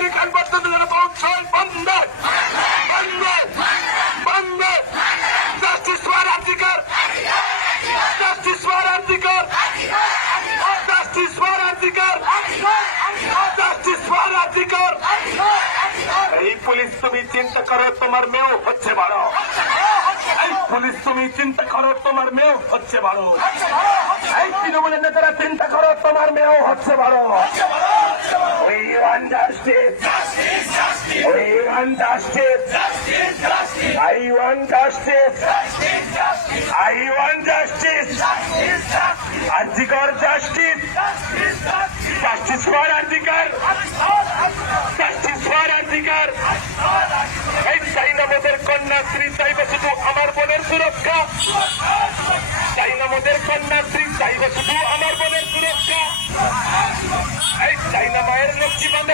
মন্ত্রী খান পর্যন্ত যেন পৌঁছায় বন্ধ বন্ধ বন্ধ জাস্টিস ফর আর্টিকার জাস্টিস ফর আর্টিকার জাস্টিস ফর আর্টিকার জাস্টিস এই পুলিশ তুমি চিন্তা করো, তোমার মেয়েও হচ্ছে বড়। এই পুলিশ তুমি চিন্তা করো, তোমার মেয়েও হচ্ছে বড়। এই তৃণমূলের নেতারা চিন্তা করো, তোমার মেয়েও হচ্ছে বড়। Want justice. We want justice. I want justice. I want justice. Artikar justice. Justice for Artikar. Justice for Artikar. এই চাই না মোদের কন্যাশ্রী চাইবে শুধু আমার বোনের সুরক্ষা চাই না মোদের কন্যাশ্রী চাইবে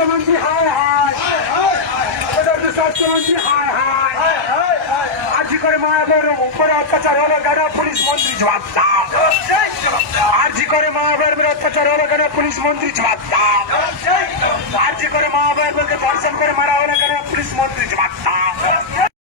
স্বাস্থ্যমন্ত্রী হায় হায় অবদত্ত স্বাস্থ্যমন্ত্রী হায় হায় আজ করে মায়াবের উপরে অত্যাচার হলো কেন? পুলিশ মন্ত্রী জবাব দাও। জি করে মায়াবের অত্যাচার হলো কেন? পুলিশ মন্ত্রী জবাব দাও। আজ করে মায়াবের ধর্ষণ করে মারা হলো কেন? পুলিশ মন্ত্রী জবাব